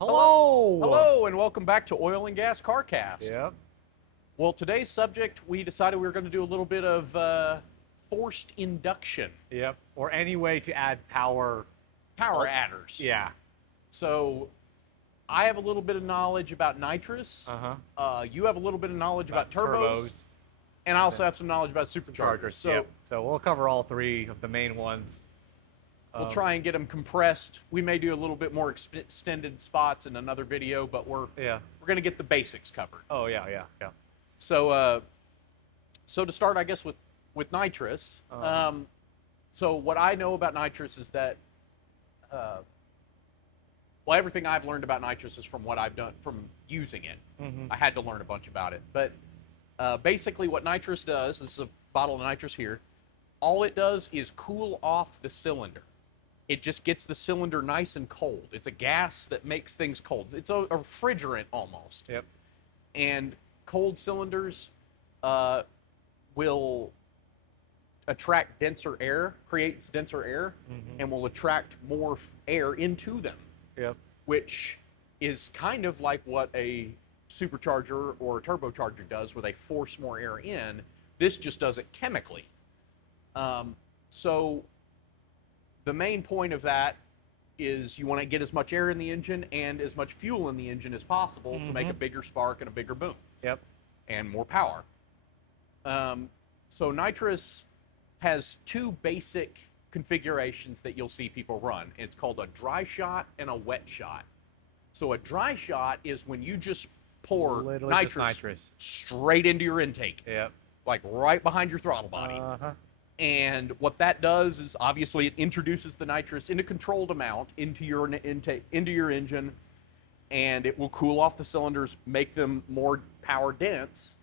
Hello! Hello, and welcome back to Oil and Gas CarCast. Yep. Well, today's subject, we decided we were going to do a little bit of forced induction. Yep. Or any way to add power. Power adders. Yeah. So, I have a little bit of knowledge about nitrous. You have a little bit of knowledge about turbos. And I also have some knowledge about superchargers. So, Yep. So we'll cover all three of the main ones. we'll try and get them compressed. We may do a little bit more extended spots in another video, but we're going to get the basics covered. Oh, yeah. So, so to start, I guess with nitrous. So what I know about nitrous is that, well, everything I've learned about nitrous is from what I've done from using it. I had to learn a bunch about it, but basically, what nitrous does. This is a bottle of nitrous here. All it does is cool off the cylinder. It just gets the cylinder nice and cold. It's a gas that makes things cold. It's a refrigerant almost. Yep. And cold cylinders will attract denser air, creates denser air, and will attract more air into them. Yep. Which is kind of like what a supercharger or a turbocharger does, where they force more air in. This just does it chemically. So the main point of that is you want to get as much air in the engine and as much fuel in the engine as possible to make a bigger spark and a bigger boom. Yep. And more power. So nitrous has two basic configurations that you'll see people run. It's called a dry shot and a wet shot. So a dry shot is when you just pour nitrous straight into your intake. Yep. Like right behind your throttle body. And what that does is obviously it introduces the nitrous in a controlled amount into your engine, and it will cool off the cylinders, make them more power dense,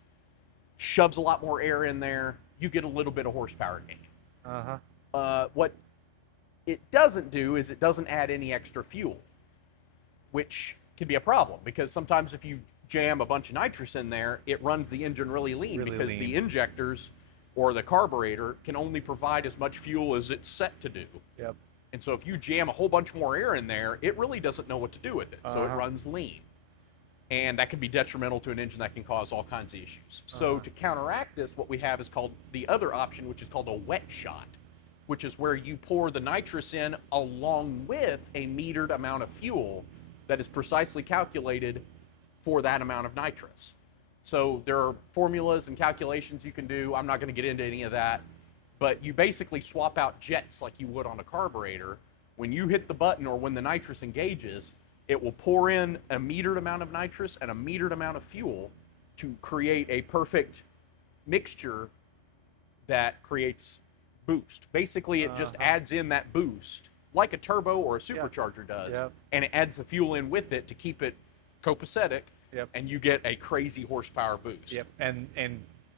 shoves a lot more air in there. You get a little bit of horsepower gain. What it doesn't do is it doesn't add any extra fuel, which can be a problem because sometimes if you jam a bunch of nitrous in there, it runs the engine really lean because the injectors or the carburetor can only provide as much fuel as it's set to do. Yep. And so if you jam a whole bunch more air in there, it really doesn't know what to do with it. So it runs lean. And that can be detrimental to an engine. That can cause all kinds of issues. So to counteract this, what we have is called the other option, which is called a wet shot, which is where you pour the nitrous in along with a metered amount of fuel that is precisely calculated for that amount of nitrous. So there are formulas and calculations you can do. I'm not going to get into any of that. But you basically swap out jets like you would on a carburetor. When you hit the button or when the nitrous engages, it will pour in a metered amount of nitrous and a metered amount of fuel to create a perfect mixture that creates boost. Basically, it just adds in that boost like a turbo or a supercharger does. And it adds the fuel in with it to keep it copacetic. And you get a crazy horsepower boost. And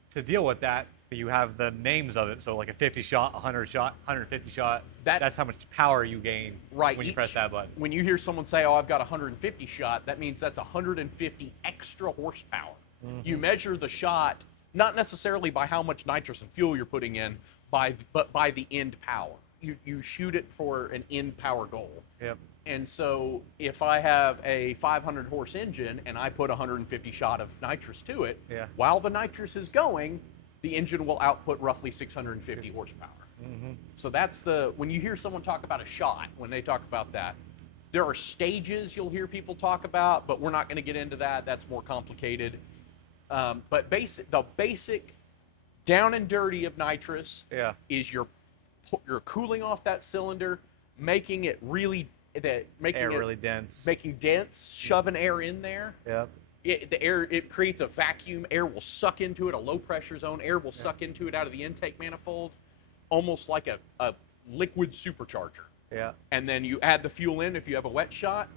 to deal with that, you have the names of it. So like a 50 shot, 100 shot, 150 shot. That's how much power you gain when you press that button. When you hear someone say, "Oh, I've got 150 shot," that means that's 150 extra horsepower. You measure the shot not necessarily by how much nitrous and fuel you're putting in, but by the end power. You shoot it for an end power goal. And so if I have a 500 horse engine and I put 150 shot of nitrous to it, while the nitrous is going, the engine will output roughly 650 horsepower. So that's when you hear someone talk about a shot, when they talk about that, there are stages you'll hear people talk about, but we're not going to get into that. That's more complicated. But the basic down and dirty of nitrous is you're cooling off that cylinder, making it really really dense. Making dense, shoving air in there. It creates a vacuum. Air will suck into it, a low pressure zone. Air will suck into it out of the intake manifold, almost like a liquid supercharger. And then you add the fuel in if you have a wet shot,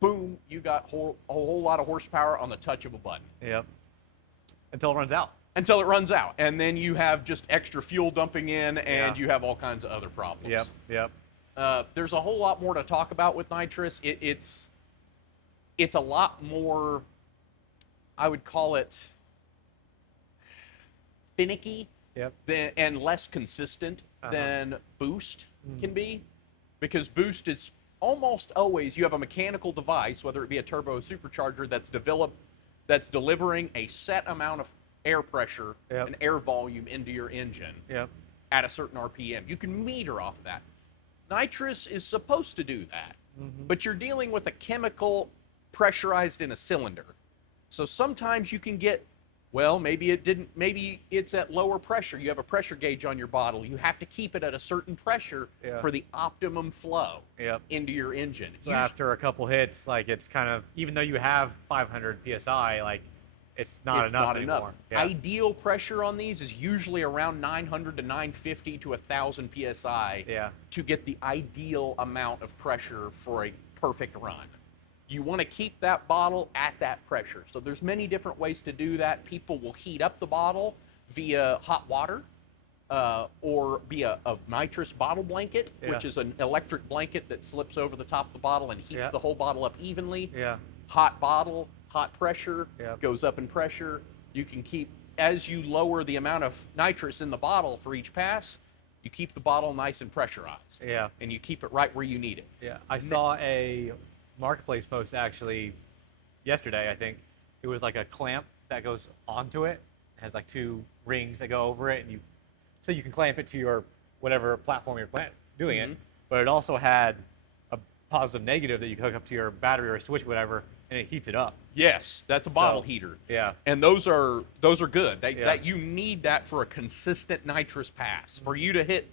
boom, you got a whole lot of horsepower on the touch of a button. Until it runs out. Until it runs out. And then you have just extra fuel dumping in and you have all kinds of other problems. There's a whole lot more to talk about with nitrous. It's a lot more, I would call it, finicky and less consistent than boost can be, because boost is almost always you have a mechanical device, whether it be a turbo supercharger, that's delivering a set amount of air pressure and air volume into your engine at a certain RPM. You can meter off of that. Nitrous is supposed to do that, but you're dealing with a chemical pressurized in a cylinder. So sometimes you can get, well, maybe it's at lower pressure. You have a pressure gauge on your bottle. You have to keep it at a certain pressure for the optimum flow into your engine. So after a couple hits, like it's kind of, even though you have 500 PSI, like it's not enough anymore. Yeah. Ideal pressure on these is usually around 900 to 950 to 1,000 PSI to get the ideal amount of pressure for a perfect run. You want to keep that bottle at that pressure. So there's many different ways to do that. People will heat up the bottle via hot water or via a nitrous bottle blanket, which is an electric blanket that slips over the top of the bottle and heats the whole bottle up evenly. Hot bottle, hot pressure, goes up in pressure. You can keep, as you lower the amount of nitrous in the bottle for each pass, you keep the bottle nice and pressurized. And you keep it right where you need it. I saw a marketplace post actually yesterday, I think. It was like a clamp that goes onto it. It has like 2 rings that go over it, and so you can clamp it to your whatever platform you're doing it. But it also had a positive negative that you can hook up to your battery or a switch, whatever, and it heats it up. Yes, that's a bottle heater. And those are good. That you need that for a consistent nitrous pass. For you to hit,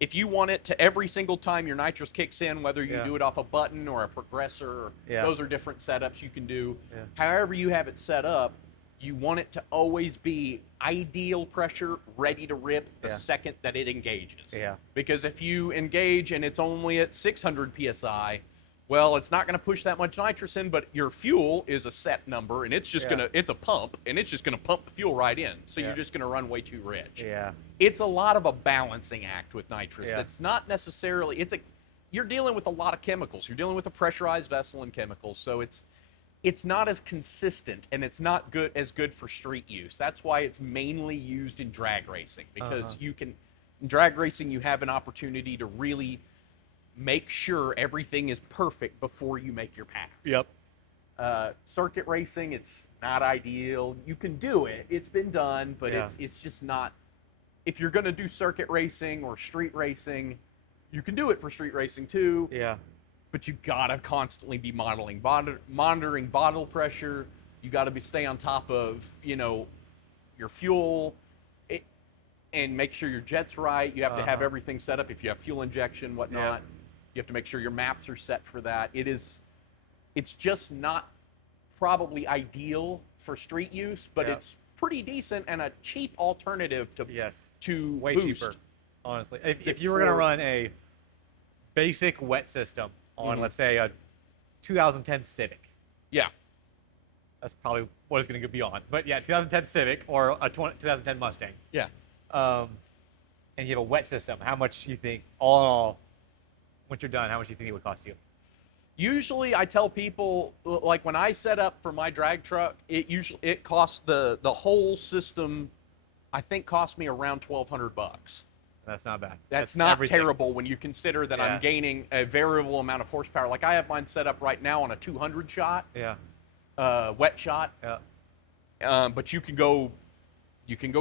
if you want it to every single time your nitrous kicks in, whether you do it off a button or a progressor, those are different setups you can do. However you have it set up, you want it to always be ideal pressure, ready to rip the second that it engages. Because if you engage and it's only at 600 PSI, well, it's not going to push that much nitrous in, but your fuel is a set number, and it's just it's a pump, and it's just going to pump the fuel right in. So you're just going to run way too rich. It's a lot of a balancing act with nitrous. That's not necessarily, you're dealing with a lot of chemicals. You're dealing with a pressurized vessel and chemicals. So it's not as consistent, and it's not as good for street use. That's why it's mainly used in drag racing, because in drag racing, you have an opportunity to really make sure everything is perfect before you make your pass. Circuit racing, it's not ideal. You can do it. It's been done, but it's just not. If you're going to do circuit racing or street racing, you can do it for street racing too. But you got to constantly be monitoring bottle pressure. You got to stay on top of, your fuel and make sure your jet's right. You have to have everything set up. If you have fuel injection, whatnot. You have to make sure your maps are set for that. It's just not probably ideal for street use, but it's pretty decent and a cheap alternative to way boost. Cheaper, honestly. If you were going to run a basic wet system on, let's say, a 2010 Civic. That's probably what it's going to be on. But 2010 Civic or a 2010 Mustang. And you have a wet system. How much do you think, all in all, once you're done, how much do you think it would cost you? Usually I tell people, like when I set up for my drag truck, it costs the whole system, I think cost me around $1,200. That's not bad. That's not everything. Terrible when you consider that I'm gaining a variable amount of horsepower. Like I have mine set up right now on a 200 shot, wet shot. But you can go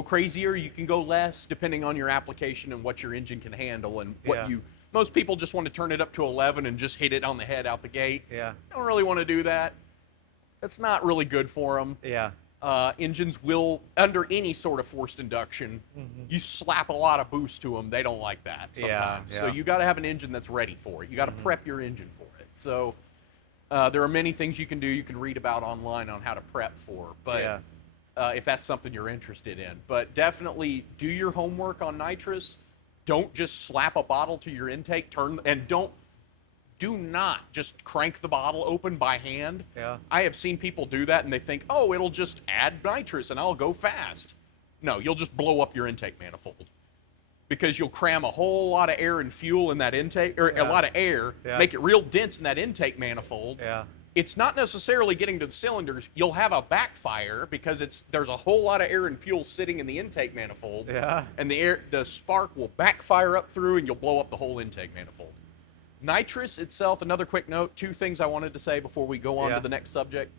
crazier, you can go less, depending on your application and what your engine can handle and what most people just want to turn it up to 11 and just hit it on the head out the gate. Don't really want to do that. That's not really good for them. Engines will, under any sort of forced induction, you slap a lot of boost to them, they don't like that sometimes. So you got to have an engine that's ready for it. You got to prep your engine for it. So there are many things you can do. You can read about online on how to prep for, but if that's something you're interested in. But definitely do your homework on nitrous. Don't just slap a bottle to your intake. Do not just crank the bottle open by hand. I have seen people do that and they think, oh, it'll just add nitrous and I'll go fast. No, you'll just blow up your intake manifold because you'll cram a whole lot of air and fuel in that intake, or a lot of air, make it real dense in that intake manifold. It's not necessarily getting to the cylinders. You'll have a backfire because there's a whole lot of air and fuel sitting in the intake manifold. And the spark will backfire up through and you'll blow up the whole intake manifold. Nitrous itself, another quick note, 2 things I wanted to say before we go on to the next subject.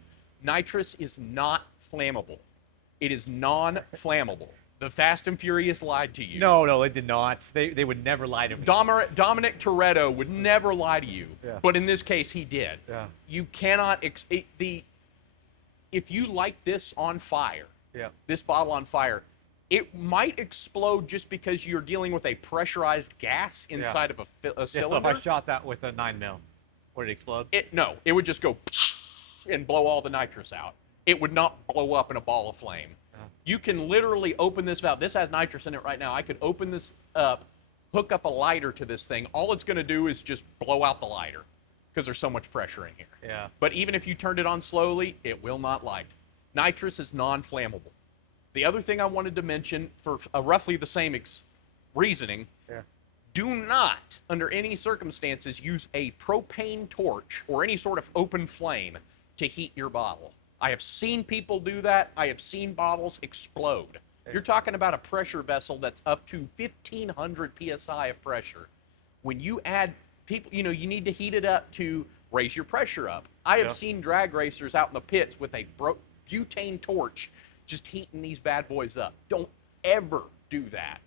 Nitrous is not flammable. It is non-flammable. The Fast and Furious lied to you. No, they did not. They would never lie to me. Dominic Toretto would never lie to you, but in this case, he did. Yeah. You cannot, if you light this on fire, this bottle on fire, it might explode just because you're dealing with a pressurized gas inside of a cylinder. So if I shot that with a 9mm, would it explode? No, it would just go and blow all the nitrous out. It would not blow up in a ball of flame. You can literally open this valve. This has nitrous in it right now. I could open this up, hook up a lighter to this thing. All it's going to do is just blow out the lighter because there's so much pressure in here. Yeah. But even if you turned it on slowly, it will not light. Nitrous is non-flammable. The other thing I wanted to mention for roughly the same reasoning, do not, under any circumstances, use a propane torch or any sort of open flame to heat your bottle. I have seen people do that. I have seen bottles explode. You're talking about a pressure vessel that's up to 1,500 psi of pressure. When you add people, you need to heat it up to raise your pressure up. I have seen drag racers out in the pits with a butane torch just heating these bad boys up. Don't ever do that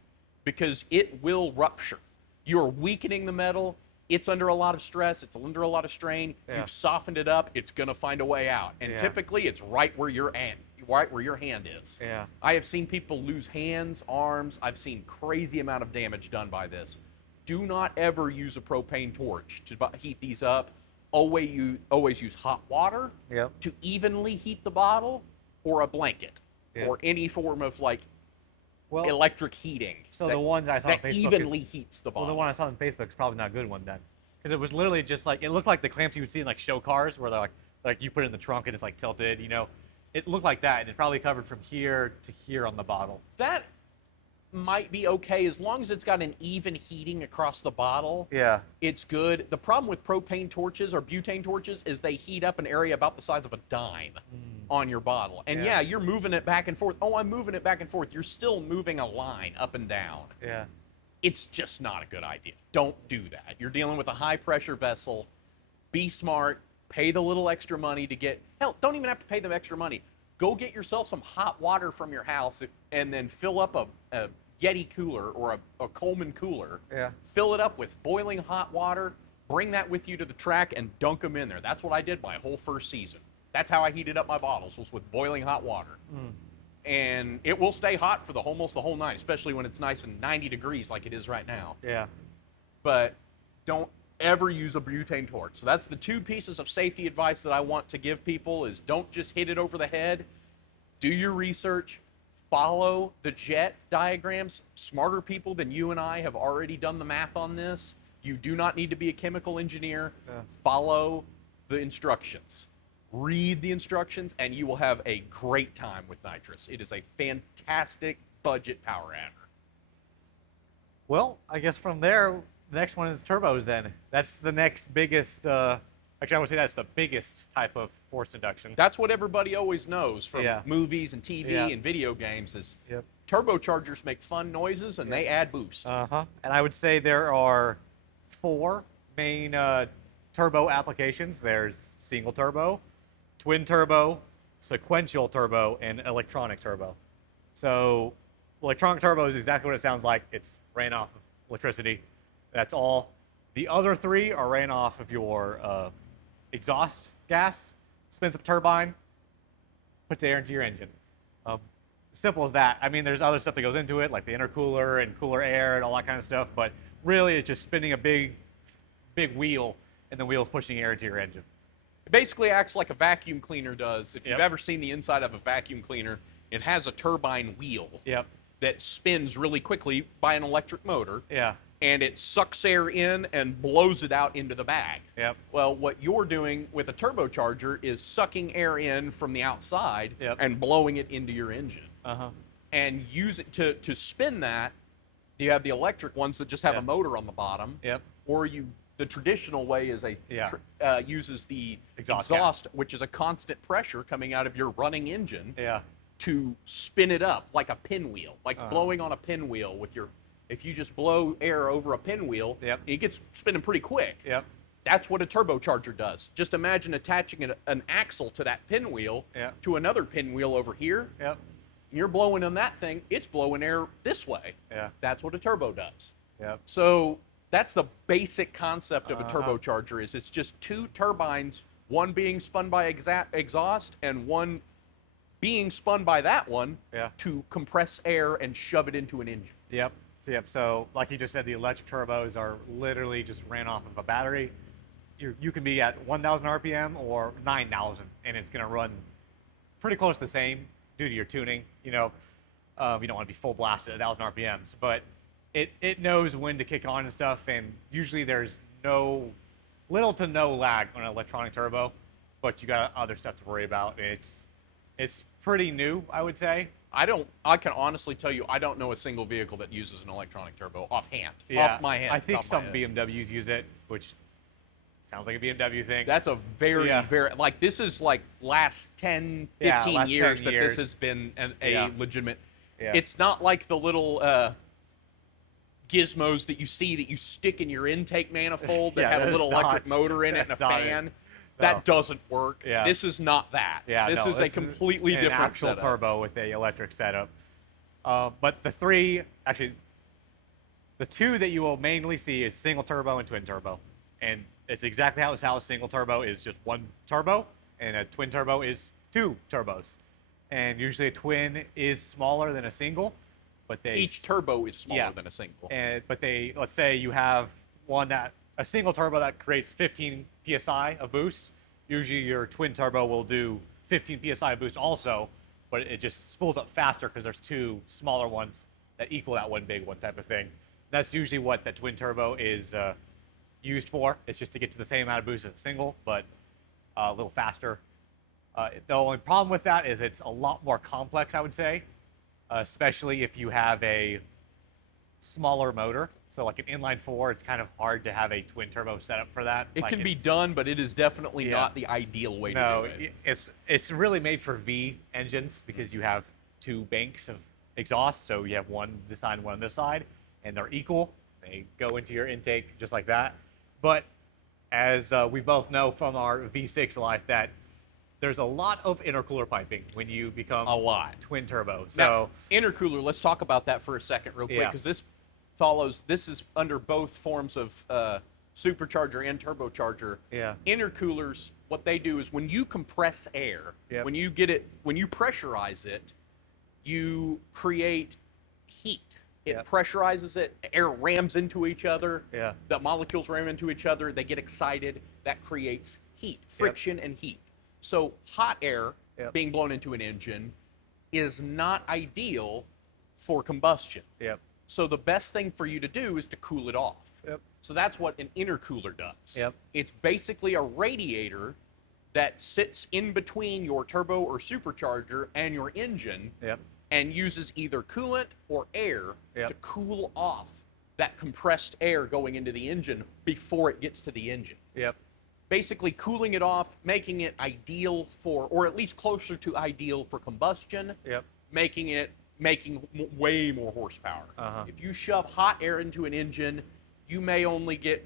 because it will rupture. You're weakening the metal. It's under a lot of stress. It's under a lot of strain. You've softened it up. It's going to find a way out. And typically, it's right where your hand is. Yeah. I have seen people lose hands, arms. I've seen crazy amount of damage done by this. Do not ever use a propane torch to heat these up. Always use hot water to evenly heat the bottle, or a blanket, or any form of electric heating. So the one that I saw on Facebook evenly heats the bottle. Well, the one I saw on Facebook is probably not a good one then, because it was literally just it looked like the clamps you would see in show cars, where they're like you put it in the trunk and it's tilted. It looked like that, and it probably covered from here to here on the bottle. That might be okay as long as it's got an even heating across the bottle. Yeah. It's good. The problem with propane torches or butane torches is they heat up an area about the size of a dime on your bottle. And you're moving it back and forth. Oh, I'm moving it back and forth. You're still moving a line up and down. Yeah. It's just not a good idea. Don't do that. You're dealing with a high pressure vessel. Be smart. Pay the little extra money to get, don't even have to pay them extra money. Go get yourself some hot water from your house and then fill up a Yeti cooler or a Coleman cooler. Yeah. Fill it up with boiling hot water. Bring that with you to the track and dunk them in there. That's what I did my whole first season. That's how I heated up my bottles, was with boiling hot water. And it will stay hot for almost the whole night, especially when it's nice and 90 degrees like it is right now. Yeah. But don't ever use a butane torch. So that's the 2 pieces of safety advice that I want to give people is don't just hit it over the head. Do your research. Follow the jet diagrams. Smarter people than you and I have already done the math on this. You do not need to be a chemical engineer. Follow the instructions. Read the instructions, and you will have a great time with nitrous. It is a fantastic budget power adder. Well, I guess from there, the next one is turbos then. That's the next biggest, actually I would say that's the biggest type of forced induction. That's what everybody always knows from movies and TV and video games is turbochargers make fun noises and they add boost. And I would say there are 4 main turbo applications. There's single turbo, twin turbo, sequential turbo, and electronic turbo. So electronic turbo is exactly what it sounds like. It's ran off of electricity. That's all. The other 3 are ran off of your exhaust gas, spins up a turbine, puts air into your engine. Simple as that. I mean, there's other stuff that goes into it, like the intercooler and cooler air and all that kind of stuff, but really it's just spinning a big wheel, and the wheel's pushing air into your engine. It basically acts like a vacuum cleaner does. If you've ever seen the inside of a vacuum cleaner, it has a turbine wheel that spins really quickly by an electric motor. And it sucks air in and blows it out into the bag. Well, what you're doing with a turbocharger is sucking air in from the outside and blowing it into your engine. And use it to spin that. You have the electric ones that just have a motor on the bottom. Or the traditional way is uses the exhaust, which is a constant pressure coming out of your running engine to spin it up like a pinwheel, like blowing on a pinwheel with your if you just blow air over a pinwheel, it gets spinning pretty quick. Yep. That's what a turbocharger does. Just imagine attaching an axle to that pinwheel to another pinwheel over here. Yep. You're blowing on that thing, it's blowing air this way. Yeah. That's what a turbo does. Yep. So that's the basic concept of a turbocharger. Is it's just two turbines, one being spun by exhaust and one being spun by that one to compress air and shove it into an engine. Yep. So like you just said, the electric turbos are literally just ran off of a battery. You can be at 1,000 RPM or 9,000, and it's going to run pretty close to the same due to your tuning. You don't want to be full blasted at 1,000 RPMs, but it knows when to kick on and stuff, and usually there's little to no lag on an electronic turbo, but you got other stuff to worry about. It's pretty new, I would say. I can honestly tell you, I don't know a single vehicle that uses an electronic turbo offhand. Yeah, off my head. I think some BMWs use it, which sounds like a BMW thing. That's a very, like, this is like last 10, 15 years that this has been a legitimate. Yeah. It's not like the little gizmos that you see that you stick in your intake manifold that have a little electric motor in it and a fan. That doesn't work. Yeah. This is not that. Yeah, this is a completely different actual setup. Turbo with a electric setup. But the two that you will mainly see is single turbo and twin turbo. And it's exactly how a single turbo is just one turbo, and a twin turbo is two turbos. And usually a twin is smaller than a single, but each turbo is smaller than a single. But let's say you have a single turbo that creates 15 psi of boost. Usually your twin turbo will do 15 psi of boost also, but it just spools up faster because there's two smaller ones that equal that one big one type of thing. That's usually what the twin turbo is used for. It's just to get to the same amount of boost as a single, but a little faster. The only problem with that is it's a lot more complex, I would say, especially if you have a smaller motor. So like an inline four, it's kind of hard to have a twin turbo setup for that. It can be done, but it is definitely not the ideal way to do it. It's really made for V engines because you have two banks of exhaust. So you have one this side and one on this side, and they're equal. They go into your intake just like that. But as we both know from our V6 life, that there's a lot of intercooler piping when you become twin turbo. So now, intercooler, let's talk about that for a second real quick, because this is under both forms of supercharger and turbocharger. Yeah. Intercoolers, what they do is when you compress air, when you pressurize it, you create heat. It pressurizes it, air rams into each other, the molecules ram into each other, they get excited, that creates heat, friction and heat. So hot air being blown into an engine is not ideal for combustion. So the best thing for you to do is to cool it off. So that's what an intercooler does. It's basically a radiator that sits in between your turbo or supercharger and your engine and uses either coolant or air to cool off that compressed air going into the engine before it gets to the engine. Basically cooling it off, making it ideal for, or at least closer to ideal for combustion, making way more horsepower. If you shove hot air into an engine, you may only get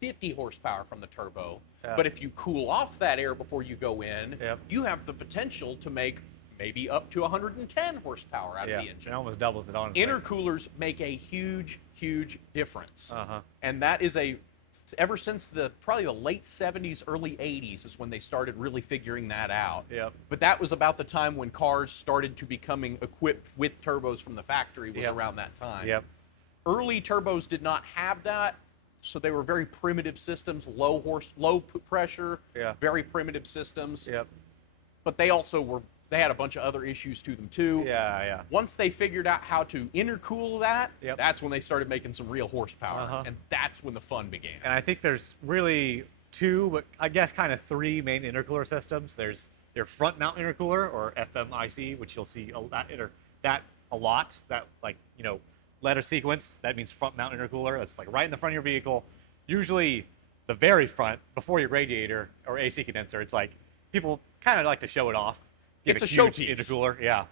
50 horsepower from the turbo, but if you cool off that air before you go in, you have the potential to make maybe up to 110 horsepower out of the engine. It almost doubles it, honestly. Intercoolers make a huge, huge difference. And that is ever since probably the late 70s, early 80s is when they started really figuring that out. But that was about the time when cars started to becoming equipped with turbos from the factory, was around that time. Early turbos did not have that, so they were very primitive systems, low pressure, very primitive systems. But they also they had a bunch of other issues to them too. Once they figured out how to intercool that, that's when they started making some real horsepower, and that's when the fun began. And I think there's really two, but I guess kind of three main intercooler systems. There's their front mount intercooler, or FMIC, which you'll see that a lot. That, like, letter sequence, that means front mount intercooler. It's like right in the front of your vehicle, usually the very front, before your radiator or AC condenser. It's like people kind of like to show it off. It's a showpiece. Intercooler,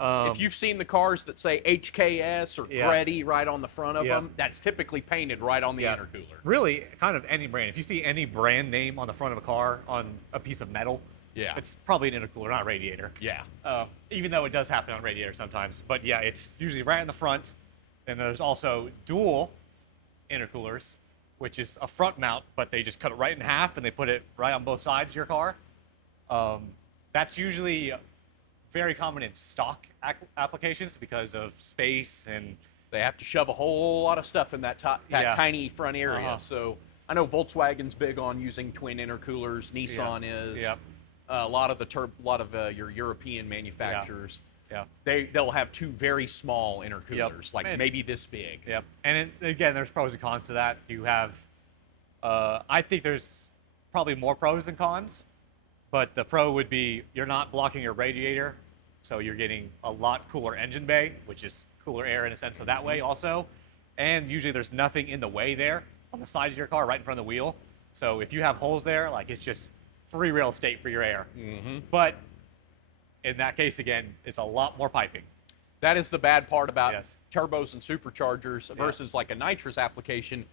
If you've seen the cars that say HKS or Greddy right on the front of them, that's typically painted right on the intercooler. Really, kind of any brand. If you see any brand name on the front of a car on a piece of metal, it's probably an intercooler, not a radiator. Yeah. Even though it does happen on radiator sometimes. But yeah, it's usually right in the front. And there's also dual intercoolers, which is a front mount, but they just cut it right in half and they put it right on both sides of your car. That's usually very common in stock applications because of space, and they have to shove a whole lot of stuff in that tiny front area. So I know Volkswagen's big on using twin intercoolers. Nissan is. A lot of your European manufacturers. They'll have two very small intercoolers, like maybe this big. And again, there's pros and cons to that. You have, I think there's probably more pros than cons. But the pro would be you're not blocking your radiator, so you're getting a lot cooler engine bay, which is cooler air in a sense of that way also. And usually there's nothing in the way there on the side of your car, right in front of the wheel. So if you have holes there, like it's just free real estate for your air. But in that case, again, it's a lot more piping. That is the bad part about turbos and superchargers versus like a nitrous application.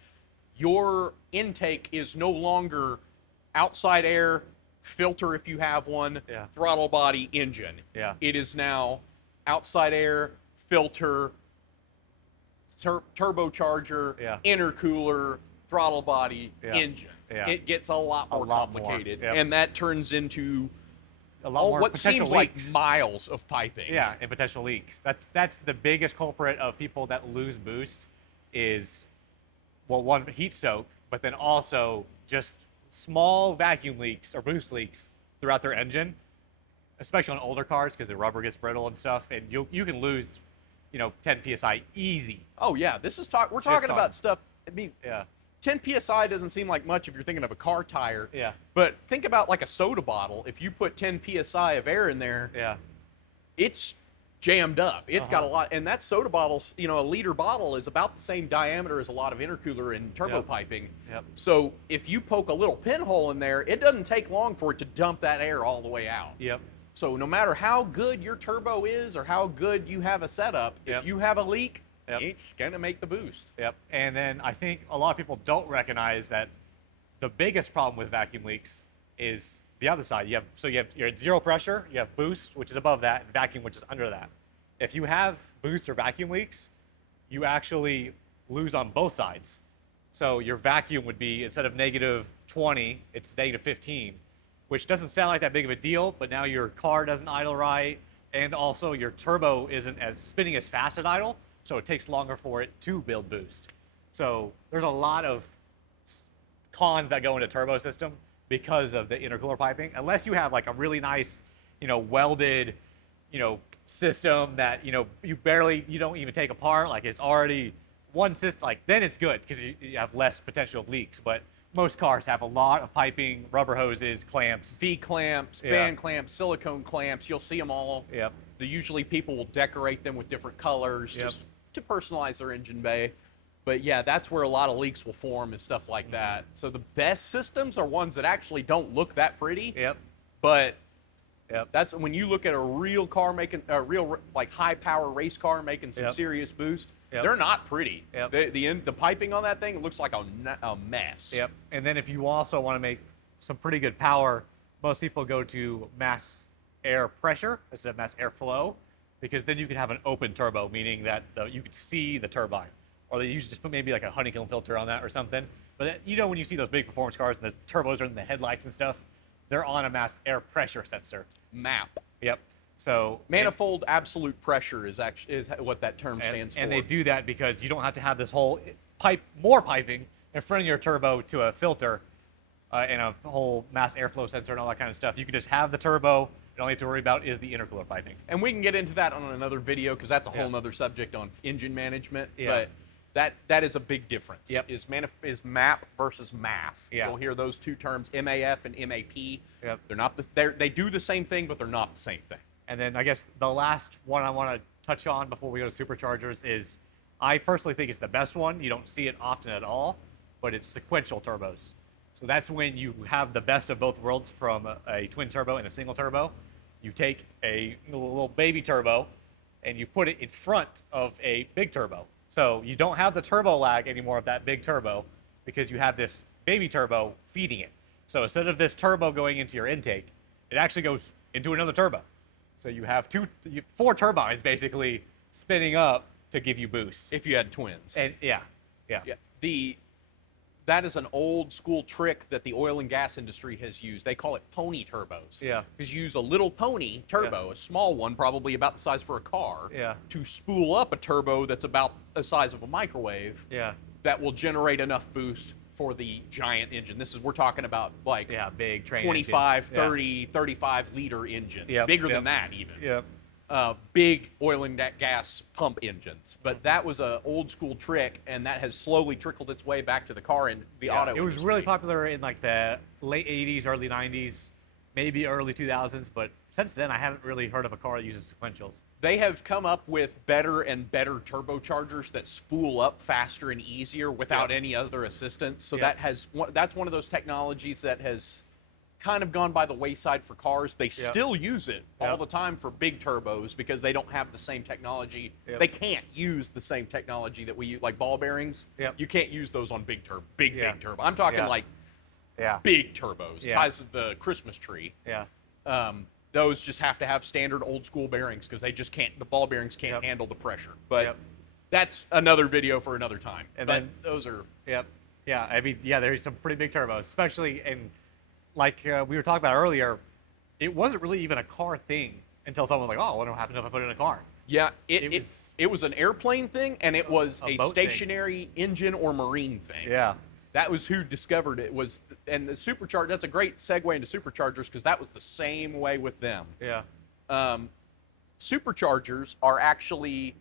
Your intake is no longer outside air, filter if you have one, throttle body, engine. It is now outside air, filter, turbocharger, intercooler, throttle body, engine. It gets a lot more complicated. And that turns into a lot more what potential seems leaks. like miles of piping. And potential leaks. That's the biggest culprit of people that lose boost is, well, one, heat soak, but then also just small vacuum leaks or boost leaks throughout their engine, especially on older cars because the rubber gets brittle and stuff, and you can lose, 10 psi easy. Oh yeah, we're talking about stuff. I mean, 10 psi doesn't seem like much if you're thinking of a car tire. But think about like a soda bottle. If you put 10 psi of air in there, it's jammed up. It's got a lot, and that soda bottle's, a liter bottle is about the same diameter as a lot of intercooler and turbo piping. So if you poke a little pinhole in there, it doesn't take long for it to dump that air all the way out. So no matter how good your turbo is or how good you have a setup, if you have a leak, it's gonna make the boost. And then I think a lot of people don't recognize that the biggest problem with vacuum leaks is the other side. You're at zero pressure, you have boost, which is above that, and vacuum, which is under that. If you have boost or vacuum leaks, you actually lose on both sides. So your vacuum would be, instead of -20, it's -15, which doesn't sound like that big of a deal, but now your car doesn't idle right, and also your turbo isn't as spinning as fast at idle, so it takes longer for it to build boost. So there's a lot of cons that go into turbo system because of the intercooler piping, unless you have like a really nice, welded, system that, you don't even take apart, like it's already one system, like then it's good because you have less potential leaks. But most cars have a lot of piping, rubber hoses, clamps. V-clamps, band clamps, silicone clamps, you'll see them all. Usually people will decorate them with different colors just to personalize their engine bay. But yeah, that's where a lot of leaks will form and stuff like that. So the best systems are ones that actually don't look that pretty. But that's when you look at a real car making a real like high power race car making some serious boost. They're not pretty. The piping on that thing, it looks like a mess. And then if you also want to make some pretty good power, most people go to mass air pressure instead of mass air flow, because then you can have an open turbo, meaning that you could see the turbine. Or they usually just put maybe like a honeycomb filter on that or something. But when you see those big performance cars and the turbos are in the headlights and stuff, they're on a mass air pressure sensor. MAP. So manifold absolute pressure is what that term stands for. And they do that because you don't have to have this whole more piping in front of your turbo to a filter and a whole mass airflow sensor and all that kind of stuff. You can just have the turbo. And all you have to worry about is the intercooler piping. And we can get into that on another video because that's a whole other subject on engine management. But that is a big difference. Is MAP versus MAF. You'll hear those two terms, MAF and MAP. They're not they do the same thing, but they're not the same thing. And then I guess the last one I want to touch on before we go to superchargers is, I personally think it's the best one. You don't see it often at all, but it's sequential turbos. So that's when you have the best of both worlds from a twin turbo and a single turbo. You take a little baby turbo and you put it in front of a big turbo. So you don't have the turbo lag anymore of that big turbo because you have this baby turbo feeding it. So instead of this turbo going into your intake, it actually goes into another turbo. So you have four turbines basically spinning up to give you boost. If you had twins. And yeah. That is an old school trick that the oil and gas industry has used. They call it pony turbos. Yeah. Because you use a little pony turbo, a small one, probably about the size for a car, to spool up a turbo that's about the size of a microwave. Yeah. That will generate enough boost for the giant engine. We're talking about like big train 25, engines. 30, 35 liter engines. Bigger than that even. Yep. Big oil and gas pump engines. But that was an old school trick, and that has slowly trickled its way back to the car and the auto It was industry. really popular in like the late 80s, early 90s, maybe early 2000s, but since then I haven't really heard of a car that uses sequentials. They have come up with better and better turbochargers that spool up faster and easier without any other assistance. So that's one of those technologies that has kind of gone by the wayside for cars. They still use it all the time for big turbos because they don't have the same technology. They can't use the same technology that we use, like ball bearings. You can't use those on big turbo. I'm talking like big turbos, size of the Christmas tree. Those just have to have standard old school bearings because they just can't. The ball bearings can't handle the pressure. But that's another video for another time. And but then those are I mean, there's some pretty big turbos, especially in like we were talking about earlier. It wasn't really even a car thing until someone was like, "Oh, what will happen if I put it in a car?" Yeah, it was an airplane thing, and it was a stationary engine or marine thing. Yeah. That was who discovered it. And the supercharger, that's a great segue into superchargers because that was the same way with them. Yeah. Superchargers are actually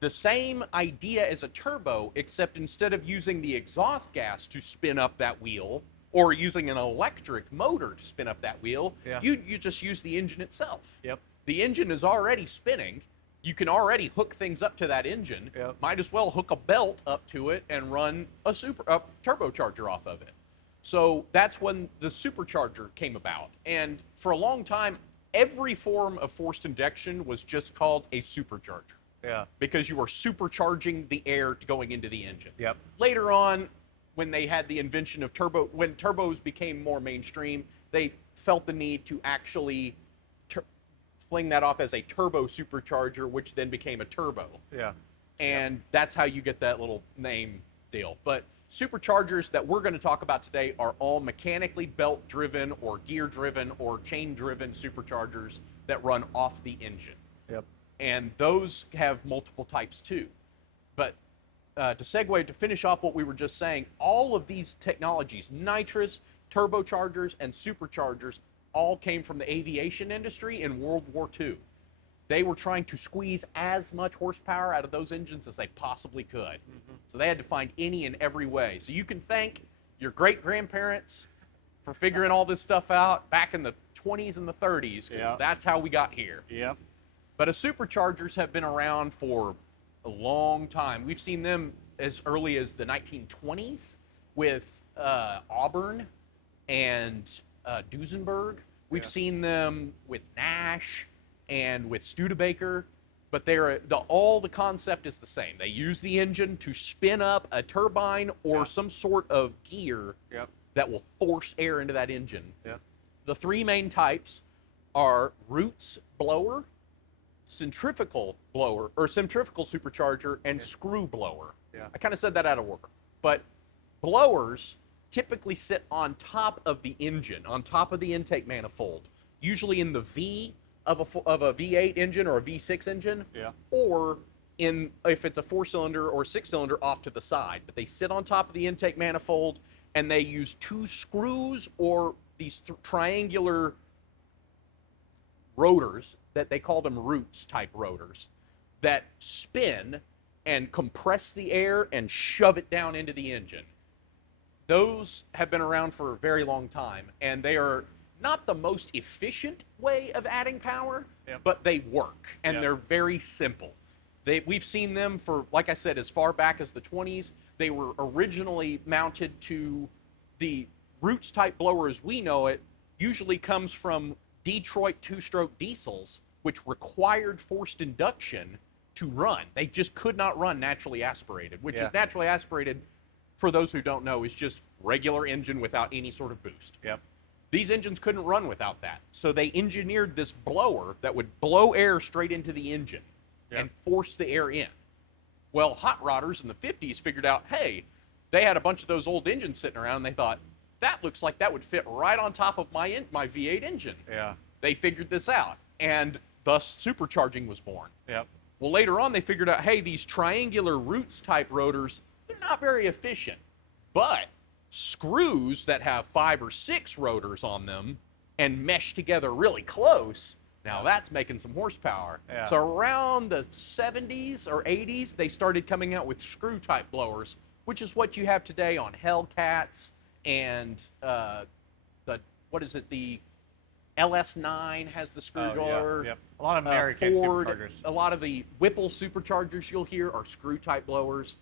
the same idea as a turbo, except instead of using the exhaust gas to spin up that wheel or using an electric motor to spin up that wheel, you just use the engine itself. The engine is already spinning. You can already hook things up to that engine. Might as well hook a belt up to it and run a turbocharger off of it. So that's when the supercharger came about. And for a long time, every form of forced induction was just called a supercharger. Because you were supercharging the air going into the engine. Later on, when they had the invention of when turbos became more mainstream, they felt the need to actually fling that off as a turbo supercharger, which then became a turbo. And that's how you get that little name deal. But superchargers that we're going to talk about today are all mechanically belt-driven or gear-driven or chain-driven superchargers that run off the engine. And those have multiple types too. But to finish off what we were just saying, all of these technologies, nitrous, turbochargers, and superchargers, all came from the aviation industry in World War II. They were trying to squeeze as much horsepower out of those engines as they possibly could. So they had to find any and every way. So you can thank your great-grandparents for figuring all this stuff out back in the 20s and the 30s, because that's how we got here. But superchargers have been around for a long time. We've seen them as early as the 1920s with Auburn and Duesenberg. We've seen them with Nash and with Studebaker, but all the concept is the same. They use the engine to spin up a turbine or some sort of gear that will force air into that engine. The three main types are Roots blower, centrifugal blower, or centrifugal supercharger, and screw blower. I kind of said that out of order. But blowers typically sit on top of the engine, on top of the intake manifold, usually in the V of a V8 engine or a V6 engine, or if it's a 4-cylinder or 6-cylinder off to the side. But they sit on top of the intake manifold, and they use two screws or these triangular rotors that they call them Roots type rotors that spin and compress the air and shove it down into the engine. Those have been around for a very long time, and they are not the most efficient way of adding power, but they work, and they're very simple. We've seen them for, like I said, as far back as the 20s. They were originally mounted to the Roots type blower as we know it, usually comes from Detroit two-stroke diesels, which required forced induction to run. They just could not run naturally aspirated, which is naturally aspirated, for those who don't know, is just regular engine without any sort of boost. Yep. These engines couldn't run without that. So they engineered this blower that would blow air straight into the engine and force the air in. Well, hot rodders in the 50s figured out, hey, they had a bunch of those old engines sitting around, and they thought, that looks like that would fit right on top of my V8 engine. Yeah. They figured this out, and thus supercharging was born. Yep. Well, later on, they figured out, hey, these triangular roots-type rotors, they're not very efficient. But screws that have 5 or 6 rotors on them and mesh together really close, now that's making some horsepower. Yeah. So around the 70s or 80s, they started coming out with screw-type blowers, which is what you have today on Hellcats and the LS9 has the screw blower. Yep. A lot of American Ford, superchargers. a lot of the Whipple superchargers you'll hear are screw-type blowers.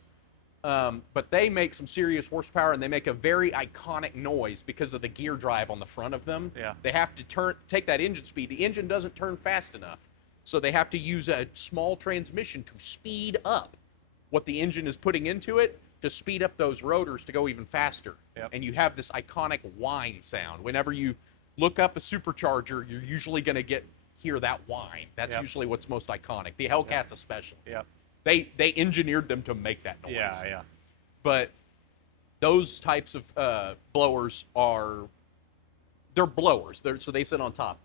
But they make some serious horsepower, and they make a very iconic noise because of the gear drive on the front of them. Yeah. They have to take that engine speed. The engine doesn't turn fast enough, so they have to use a small transmission to speed up what the engine is putting into it to speed up those rotors to go even faster. Yep. And you have this iconic whine sound. Whenever you look up a supercharger, you're usually going to hear that whine. That's usually what's most iconic. The Hellcats especially. Yeah. They engineered them to make that noise. Yeah. But those types of blowers they're blowers. So they sit on top.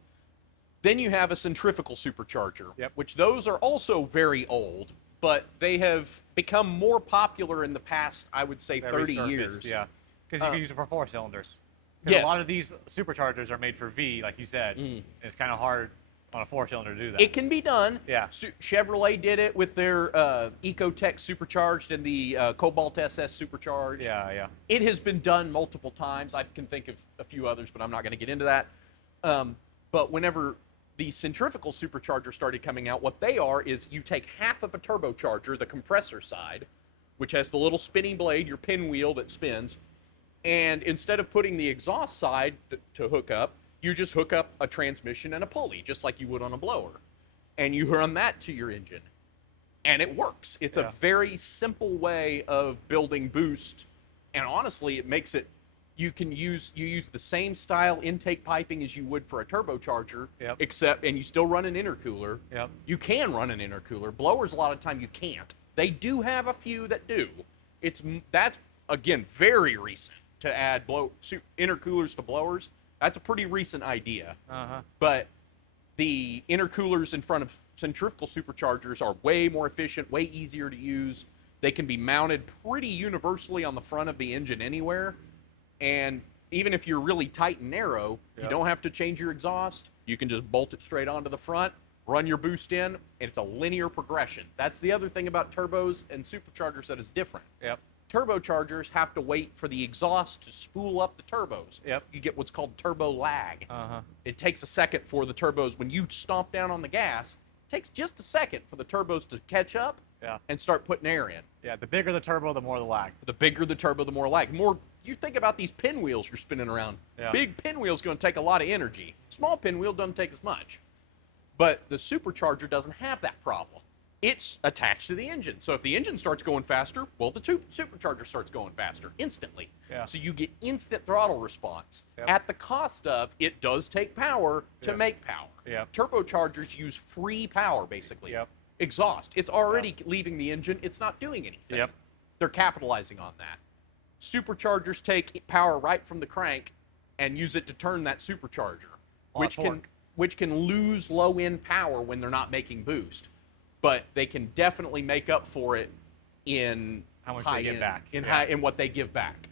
Then you have a centrifugal supercharger, which those are also very old, but they have become more popular in the past, I would say, 30 years. Yeah, because you can use it for 4 cylinders. Yes. A lot of these superchargers are made for V, like you said. It's kind of hard on a 4-cylinder to do that. It can be done. Yeah. Chevrolet did it with their Ecotec supercharged and the Cobalt SS supercharged. Yeah. It has been done multiple times. I can think of a few others, but I'm not going to get into that. But whenever the centrifugal supercharger started coming out, what they are is you take half of a turbocharger, the compressor side, which has the little spinning blade, your pinwheel that spins, and instead of putting the exhaust side to hook up, you just hook up a transmission and a pulley, just like you would on a blower. And you run that to your engine. And it works. It's a very simple way of building boost. And honestly, it makes it, you use the same style intake piping as you would for a turbocharger, except, and you still run an intercooler. You can run an intercooler. Blowers, a lot of time, you can't. They do have a few that do. That's, again, very recent to add intercoolers to blowers. That's a pretty recent idea. But the intercoolers in front of centrifugal superchargers are way more efficient, way easier to use. They can be mounted pretty universally on the front of the engine anywhere. And even if you're really tight and narrow, you don't have to change your exhaust. You can just bolt it straight onto the front, run your boost in, and it's a linear progression. That's the other thing about turbos and superchargers that is different. Turbochargers have to wait for the exhaust to spool up the turbos. You get what's called turbo lag. It takes a second for the turbos. When you stomp down on the gas, it takes just a second for the turbos to catch up and start putting air in. Yeah, the bigger the turbo, the more the lag. The bigger the turbo, the more lag. You think about these pinwheels you're spinning around. Big pinwheel's going to take a lot of energy. Small pinwheel doesn't take as much. But the supercharger doesn't have that problem. It's attached to the engine. So if the engine starts going faster, well, the supercharger starts going faster instantly. So you get instant throttle response at the cost of it does take power to make power. Turbochargers use free power, basically. Exhaust. It's already leaving the engine. It's not doing anything. They're capitalizing on that. Superchargers take power right from the crank and use it to turn that supercharger, which can lose low-end power when they're not making boost. But they can definitely make up for it in how much they give back. In what they give back.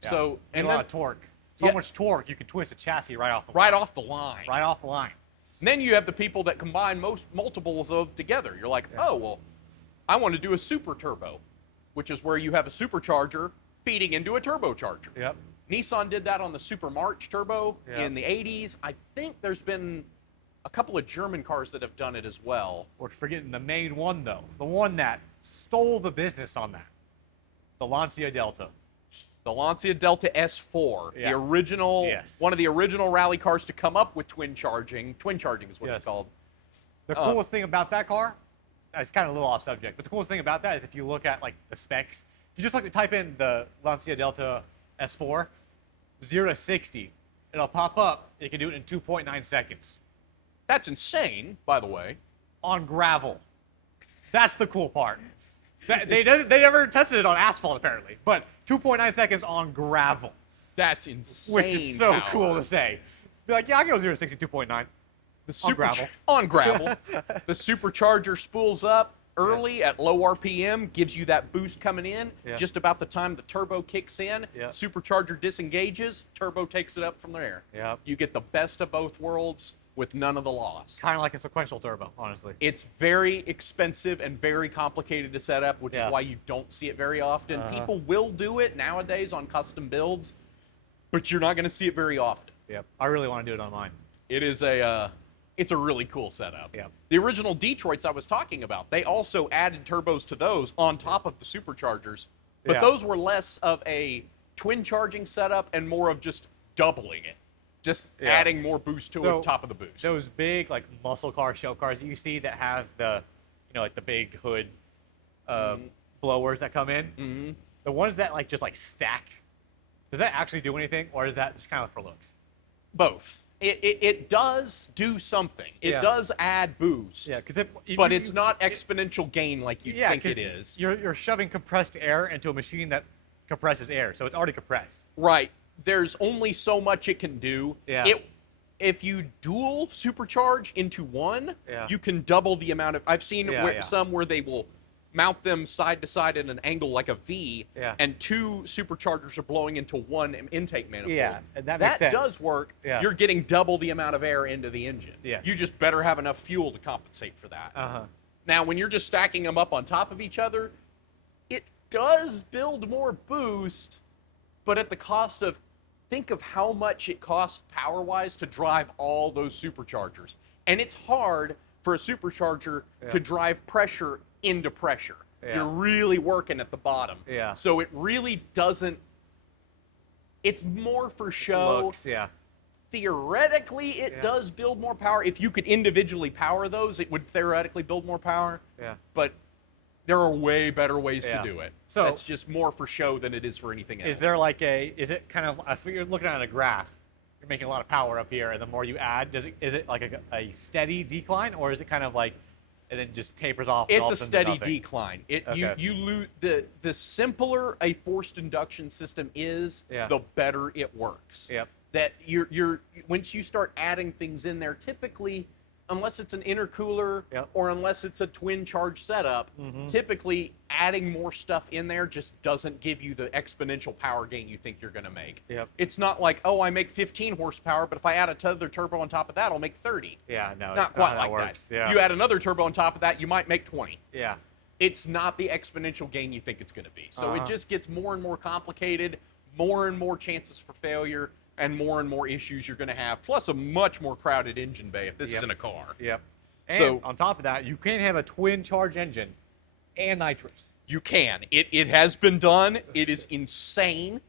So and a lot of torque. So much torque you can twist a chassis right off the line. Right off the line. Right off the line. And then you have the people that combine multiples of together. You're like, oh well, I want to do a super turbo, which is where you have a supercharger feeding into a turbocharger. Nissan did that on the Super March Turbo in the 80s. I think there's been a couple of German cars that have done it as well. We're forgetting the main one, though. The one that stole the business on that. The Lancia Delta. The Lancia Delta S4. The original, one of the original rally cars to come up with twin charging. Twin charging is what it's called. The coolest thing about that car, it's kind of a little off subject, but the coolest thing about that is if you look at like the specs, if you just like to type in the Lancia Delta S4, 0 to 60, it'll pop up. You can do it in 2.9 seconds. That's insane, by the way. On gravel. That's the cool part. They never tested it on asphalt, apparently, but 2.9 seconds on gravel. That's insane. Which is so power. cool to say. Be like, yeah, I can go 0 to 60, 2.9. On gravel. On gravel. The supercharger spools up early at low RPM, gives you that boost coming in. Just about the time the turbo kicks in, supercharger disengages, turbo takes it up from there. You get the best of both worlds with none of the loss. Kind of like a sequential turbo, honestly. It's very expensive and very complicated to set up, which is why you don't see it very often. People will do it nowadays on custom builds, but you're not going to see it very often. I really want to do it on mine. It is it's a really cool setup. The original Detroits I was talking about, they also added turbos to those on top of the superchargers, but those were less of a twin charging setup and more of just doubling it. Just adding more boost to it on top of the boost. Those big like muscle car show cars that you see that have the, like the big hood blowers that come in, the ones that like just like stack, does that actually do anything, or is that just kind of for looks? Both. It does do something. It does add boost. But it's not exponential gain like you think it is. You're shoving compressed air into a machine that compresses air, so it's already compressed. Right. There's only so much it can do. If you dual supercharge into one, you can double the amount of. I've seen some where they will mount them side to side at an angle like a V, and two superchargers are blowing into one intake manifold. And that makes sense. Does work. You're getting double the amount of air into the engine. You just better have enough fuel to compensate for that. Now, when you're just stacking them up on top of each other, it does build more boost, but at the cost of. Think of how much it costs power-wise to drive all those superchargers. And it's hard for a supercharger to drive pressure into pressure. You're really working at the bottom. So it really doesn't... It's more for show. Looks, Theoretically, it does build more power. If you could individually power those, it would theoretically build more power. But there are way better ways to do it. So that's just more for show than it is for anything else. Is there like is it kind of, I figure looking at a graph, you're making a lot of power up here, and the more you add, is it like a steady decline, or is it kind of like, and then just tapers off? It's a steady decline. You lose, the simpler a forced induction system is, the better it works. That you're once you start adding things in there, typically, unless it's an intercooler or unless it's a twin charge setup, typically adding more stuff in there just doesn't give you the exponential power gain you think you're going to make. It's not like, oh, I make 15 horsepower, but if I add another turbo on top of that, I'll make 30. No, not quite like that. You add another turbo on top of that, you might make 20. It's not the exponential gain you think it's going to be. So it just gets more and more complicated, more and more chances for failure, and more issues you're going to have, plus a much more crowded engine bay if this is in a car. And so on top of that, you can have a twin charge engine and nitrous. You can. It has been done. It is insane.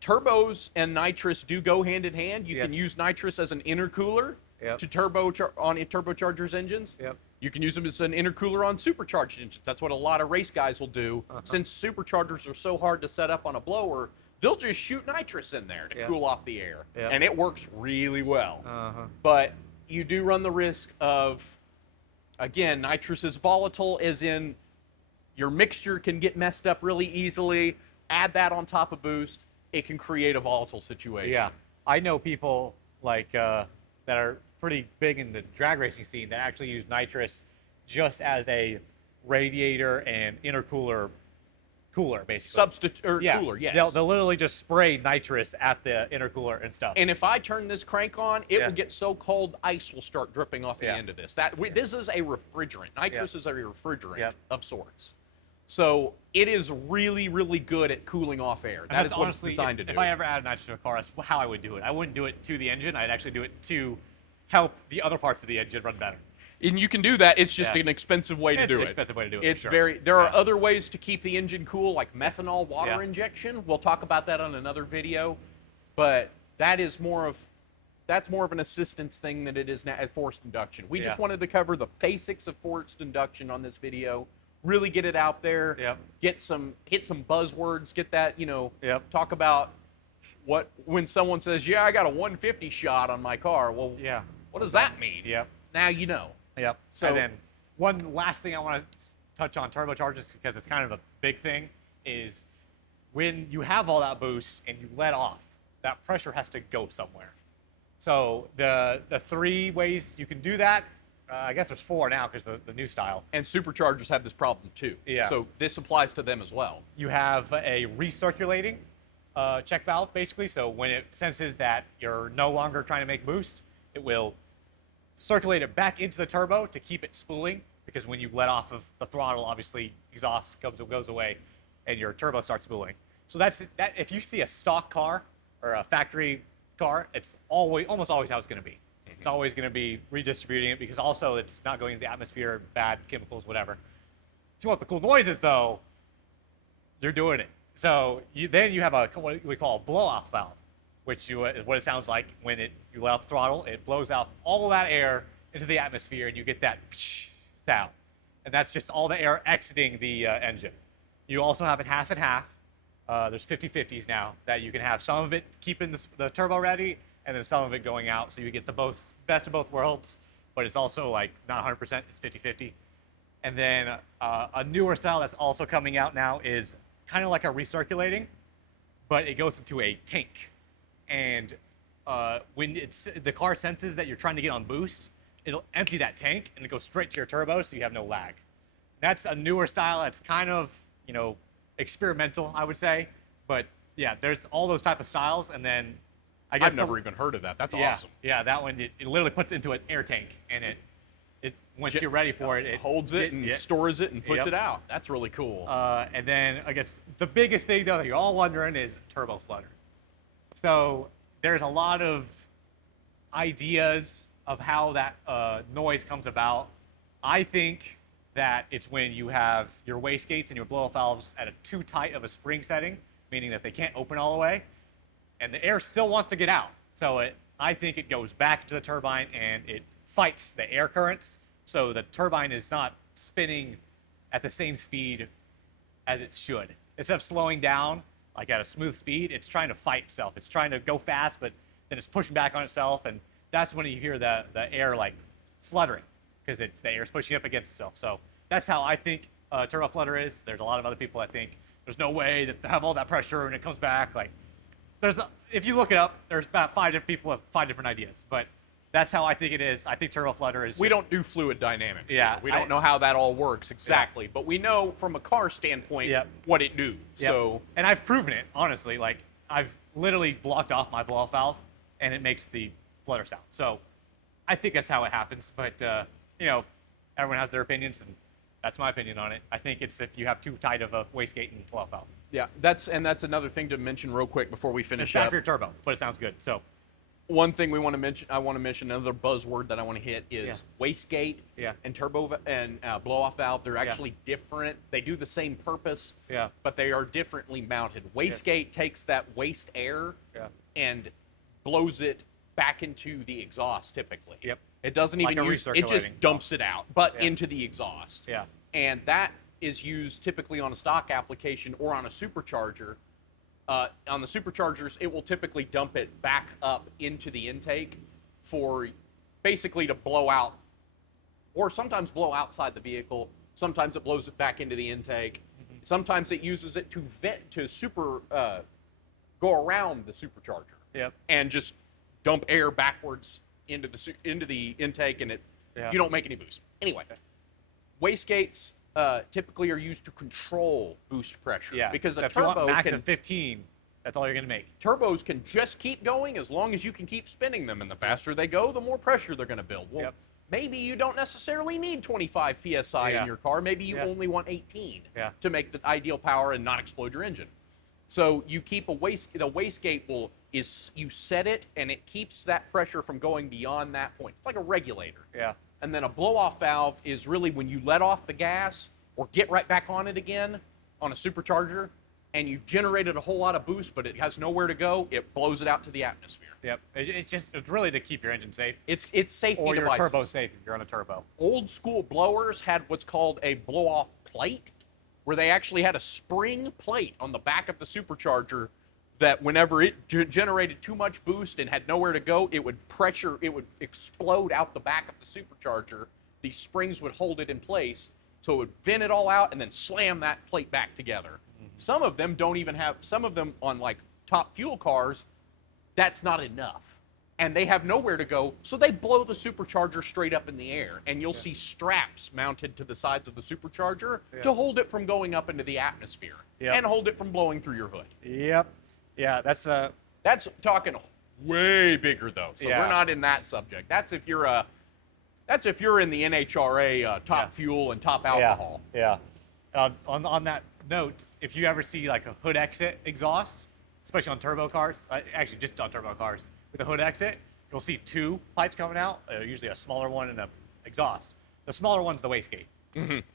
Turbos and nitrous do go hand in hand. You can use nitrous as an intercooler to on turbochargers engines. You can use them as an intercooler on supercharged engines. That's what a lot of race guys will do. Since superchargers are so hard to set up on a blower, they'll just shoot nitrous in there to cool off the air. And it works really well. But you do run the risk of, again, nitrous is volatile, as in your mixture can get messed up really easily. Add that on top of boost, it can create a volatile situation. I know people like that are pretty big in the drag racing scene that actually use nitrous just as a radiator and intercooler cooler, basically. Cooler, yes. They'll literally just spray nitrous at the intercooler and stuff. And if I turn this crank on, it will get so cold, ice will start dripping off the end of this. This is a refrigerant. Nitrous is a refrigerant of sorts. So it is really, really good at cooling off air. That is what it's designed to do. If I ever added nitrous to a car, that's how I would do it. I wouldn't do it to the engine. I'd actually do it to help the other parts of the engine run better. And you can do that. It's just an expensive way to do it. It's an expensive way to do it. It's there are other ways to keep the engine cool, like methanol water injection. We'll talk about that on another video. But that is that's more of an assistance thing than it is now at forced induction. We just wanted to cover the basics of forced induction on this video. Really get it out there. Hit some buzzwords. Get that, talk about when someone says, "Yeah, I got a 150 shot on my car." Well, what does that mean? Now you know. So and then one last thing I want to touch on turbochargers, because it's kind of a big thing, is when you have all that boost and you let off, that pressure has to go somewhere. So the 3 ways you can do that, I guess there's 4 now because the new style. And superchargers have this problem too. So this applies to them as well. You have a recirculating check valve, basically. So when it senses that you're no longer trying to make boost, it will circulate it back into the turbo to keep it spooling, because when you let off of the throttle, obviously exhaust goes away and your turbo starts spooling. So that. If you see a stock car or a factory car, it's almost always how it's going to be. It's always going to be redistributing it, because also it's not going into the atmosphere, bad chemicals, whatever. If you want the cool noises, though, you're doing it. So then you have what we call a blow-off valve, which is what it sounds like when you let off the throttle. It blows out all of that air into the atmosphere, and you get that psh sound. And that's just all the air exiting the engine. You also have it half and half. There's 50/50s now, that you can have some of it keeping the turbo ready, and then some of it going out, so you get the best of both worlds. But it's also like not 100%, it's 50/50. And then a newer style that's also coming out now is kind of like a recirculating, but it goes into a tank. And when the car senses that you're trying to get on boost, it'll empty that tank and it goes straight to your turbo, so you have no lag. That's a newer style that's kind of, experimental, I would say. But yeah, there's all those type of styles. And then I guess I've never even heard of that. That's yeah, awesome. Yeah, that one, it literally puts it into an air tank, and it once you're ready for it, it holds it and stores it and puts it out. That's really cool. And then I guess the biggest thing, though, that you're all wondering is turbo flutter. So there's a lot of ideas of how that noise comes about. I think that it's when you have your wastegates and your blow-off valves at a too tight of a spring setting, meaning that they can't open all the way, and the air still wants to get out. So I think it goes back to the turbine and it fights the air currents. So the turbine is not spinning at the same speed as it should. Instead of slowing down, like at a smooth speed, it's trying to fight itself. It's trying to go fast, but then it's pushing back on itself, and that's when you hear the air like fluttering, because the air is pushing up against itself. So that's how I think turbo flutter is. There's a lot of other people that think there's no way that they have all that pressure and it comes back. Like, if you look it up, there's about 5 different people with 5 different ideas. But that's how I think it is. I think turbo flutter is. We don't do fluid dynamics. Yeah, we don't know how that all works exactly, but we know from a car standpoint what it do. So, and I've proven it, honestly. Like, I've literally blocked off my blow-off valve, and it makes the flutter sound. So I think that's how it happens. But everyone has their opinions, and that's my opinion on it. I think it's if you have too tight of a wastegate and blow-off valve. Yeah, that's another thing to mention real quick before we finish it's bad up. for your turbo, but it sounds good. So one thing I want to mention another buzzword that I want to hit is wastegate and turbo and blow-off valve. They're actually different. They do the same purpose, but they are differently mounted. Wastegate takes that waste air and blows it back into the exhaust typically. It doesn't even it just dumps it out, but into the exhaust. And that is used typically on a stock application or on a supercharger. On the superchargers, it will typically dump it back up into the intake for basically to blow out, or sometimes blow outside the vehicle. Sometimes it blows it back into the intake. Sometimes it uses it to go around the supercharger and just dump air backwards into the intake, and you don't make any boost. Anyway, wastegates typically are used to control boost pressure. Because a if you want turbo max of 15, that's all you're going to make. Turbos can just keep going as long as you can keep spinning them, and the faster they go, the more pressure they're going to build. Well, maybe you don't necessarily need 25 psi in your car. Maybe you only want 18 to make the ideal power and not explode your engine. So you keep the wastegate you set it, and it keeps that pressure from going beyond that point. It's like a regulator. And then a blow-off valve is really when you let off the gas or get right back on it again on a supercharger, and you generated a whole lot of boost, but it has nowhere to go, it blows it out to the atmosphere. Yep. It's really to keep your engine safe. It's safety or your devices. turbo safe if you're on a turbo. Old school blowers had what's called a blow-off plate, where they actually had a spring plate on the back of the supercharger that whenever it generated too much boost and had nowhere to go, it would explode out the back of the supercharger. These springs would hold it in place, so it would vent it all out and then slam that plate back together. Some of them don't even have, some of them on like top fuel cars, that's not enough. And they have nowhere to go, so they blow the supercharger straight up in the air. And you'll see straps mounted to the sides of the supercharger to hold it from going up into the atmosphere and hold it from blowing through your hood. Yep. Yeah, that's talking way bigger though. So we're not in that subject. That's if you're in the NHRA top fuel and top alcohol. Yeah. On that note, if you ever see like a hood exit exhaust, especially on turbo cars, actually just on turbo cars, with a hood exit, you'll see two pipes coming out, usually a smaller one and an exhaust. The smaller one's the wastegate,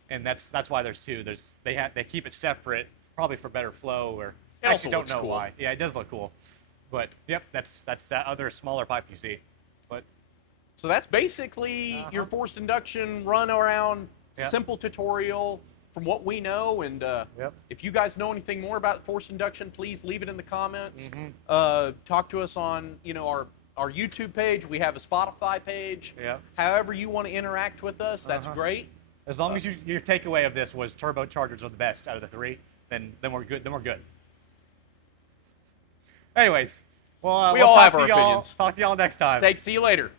and that's why there's two. They keep it separate, probably for better flow, or it actually also don't know cool. why. Yeah, it does look cool, but yep, that's that other smaller pipe you see. But so that's basically your forced induction run around simple tutorial from what we know. And if you guys know anything more about forced induction, please leave it in the comments. Talk to us on our YouTube page. We have a Spotify page. However you want to interact with us, that's great. As long as your takeaway of this was turbochargers are the best out of the three, then we're good. Anyways, well, we all have our opinions. Talk to y'all next time. See you later.